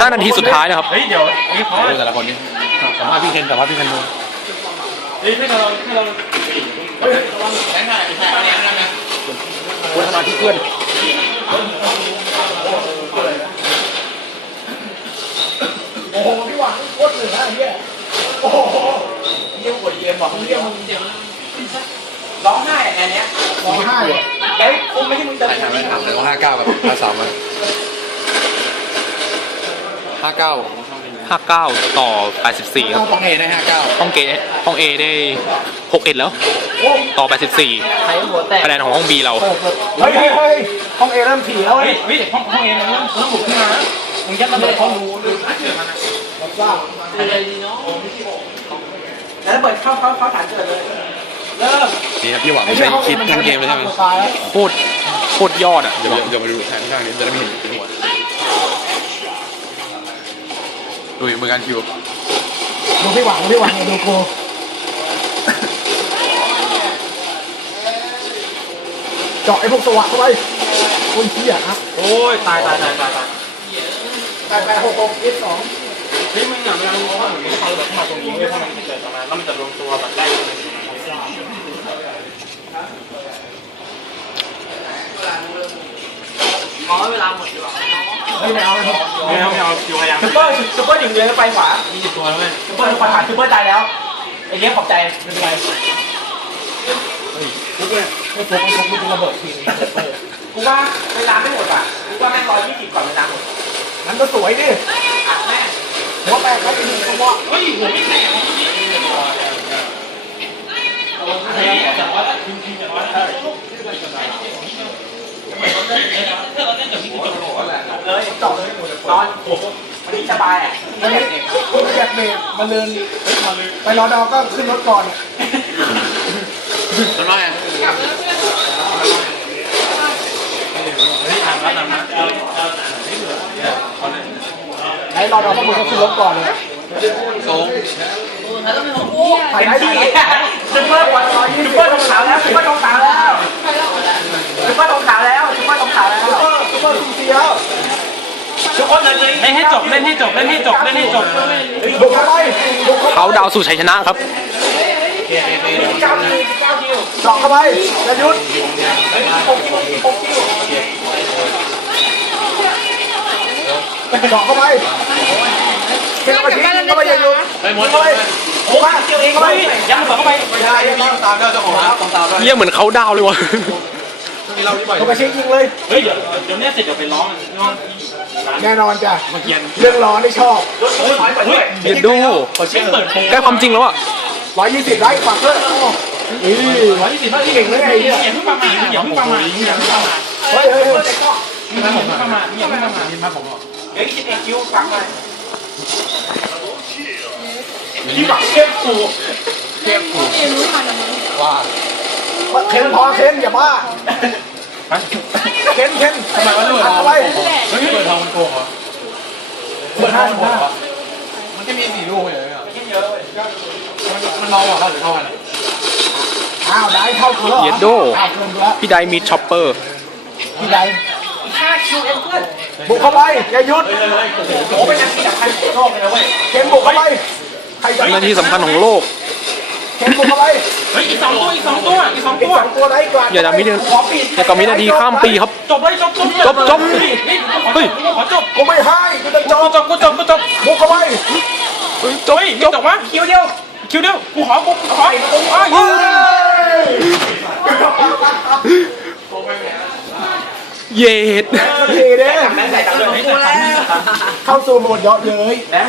ห้านาทีสุดท้ายนะครับเดี๋ยวนี่เขาแต่ละคนนี่สามารถพี่เคนสัมาษณพี่เคนดูนี่ให้เราให้เราแข่งงานแข่งงานนะคุณสมาธิเพื่อนโอ้โหพี่วันโคตรเลยนเฮยโอ้โหเยี่ยมกว่าเยี่ยมหรอเยี่ยมมึงเจ๋งร้องไห้อัเนี้ยร้องไห้เหรอเฮ้ยคงไม่ใช่มึงจะร้องไห้ร้องห้เก้ากับร้องไห้สามมั้ห้าเก้าห้าเก้าต่อแปดสิบสี่ครับห้องเอได้ห้าเก้าห้องเอห้องเอได้หกเอ็ดแล้วต่อแปดสิบสี่คะแนนของห้องบีเราเฮ้ยเฮ้ย ห้องเอเริ่มผีแล้วไอ้ยห้องเอเริ่มห้องบุกขึ้นมามึงยัดมาเลยห้องนู้นเลยอัดเกียอะไรดีเนาะแล้วเปิดเข้าเข้าเข้าฐานเกิดเลยเริ่มนี่ครับพี่หวังไม่ใช่คิด ทั้งเกมเลยใช่ไหมโคตรโคตรยอดอ่ะเดี๋ยวเดี๋ยวมาดูแทนข้างนี้จะได้ไม่เห็นหัวดูอย่างมือกันคิวดูไม่หวังดูไม่หวังดูโกเจาะไอ้พวกสวะเข้าไปโอ้ยเที่ยครับโอ้ยตายตายตายตายตายตายไปหกหกอีสองนี่มันหนังยังว่าหนี้ะเอาแบบมาตรงนี้เพื่อให้มันเกิดประมาณแล้วมันจะรวมตัวแบบได้ขอเวลาหมดดีกว่ไม่เอาไม่เอาไม่เอาอยู่พยายาซุปเปอร์ซุปเปอร์อยู่เรือไปขวามีสิบตัวแล้วเว้ยซุปเปอร์ควายขาซุปเปอร์ตายแล้ว ไอ้เนี้ย ขอบใจเป็นไงกูเนี่ยกูกมกูกูกูระเบิดทีนี้กูว่าเวลาไม่ หมดอ่ะกูว่าแม่งร้อยยี่สิบก่อนเวลาหมดนั้นก็สวย ดิหัวแมกแล้วจะดึงเขาบ่เฮ้ยหัวไม่แตกเราพยายามบอกแต่ว่าจริงๆแต่ว่าลูกที่เป็นคนไทยทำไมต้องได้เยอะนะเลยจอดเลยนอนมันนี่สบายอะเกลียดเมย์มาเลินไปรอดอก็ขึ้นรถก่อนทำไมไอ้รอดอข้อมือเขาขึ้นรถก่อนเลยสูงถ่ายได้ดีซุปเปอร์บอลซุปเปอร์ตรงขาวแล้ว ซุปเปอร์ตรงขาวแล้วซุปเปอร์ตรงขาวแล้ว ซุปเปอร์ซุปเปอร์ซุปเปอร์ซุปเปอร์ซุปเปอร์เล่นให้จบเล่นให้จบเล่นให้จบเล่นให้จบบุกเข้าไปเขาดาวสู่ชัยชนะครับจอกเข้าไปยจะยุดจอกเข้าไปเข้าไปยังไปม่หยุดไปขมดไปเอ้าไยยังหมดเข้าไปไม่ได้ยังตามเขาจ้าของครับตามเข้าเนี่ยเหมือนเขาดาวเลยวะไปเล่าด้วยบ่อยเขาไปเช็คยิงเลยเฮ้ยเดี๋ยวเดี๋ยวเนี้ยเสร็จเดี๋ยวไปร้องแน่นอนจ้ะเรื่องร้อนได้ชอบเฮ้ยดูเชิญเปิดได้ความจริงแล้วอ่ะร้อยยี่สิบไลค์ฝากเลยร้อยยี่สิบไลค์ที่เก่งเลยไอ้เหี้ยมึงประมาทมึงอย่ามึงประมาทมึงอย่ามึงประมาทเฮ้ยเฮ้ยเฮ้ยมึงประมาทมึงอย่ามึงประมาทมาผมบอกเฮ้ยคิดเอคิวฟังไปที่บักเข้มขู่เข้มขู่ว้าเข้มพอเข้มอย่าบ้าเข็นเข็นทำไมมันรู้อะไรเปิดทางมันโกงเหรอเปิดห้าสิบห้ามันจะมีสี่ลูกเลยอ่ะมันเยอะเลยมันมันเบาหรือเท่ากันอ้าวได้เท่าตัวเย็ดโด้พี่ได้มีช็อปเปอร์ พี่ได้บุกเข้าไป อย่าหยุดโอ้เป็นนที่ดักใครอบยนะเว้ยเข็มบุกเข้าไป ใครจะเปนที่สำคัญของโลกเข็มบุกเข้าไปอีกสองตัวอีกสองตัวอีกสองตัวอย่าดามิเดจแต่ก็มีนาดีข้ามปีครับ จบไปจบจบจบเฮ้ยขอจบกูไม่ให้กูจบกูจบกูจบกูจบมุกเข้าไปจบจบวะคิวเดียวคิวเดียวกูขอกูขอกูขอไอ้เย็ดเย็ดเนี่ยเข้าสู่โหมดเยอะเลยนะ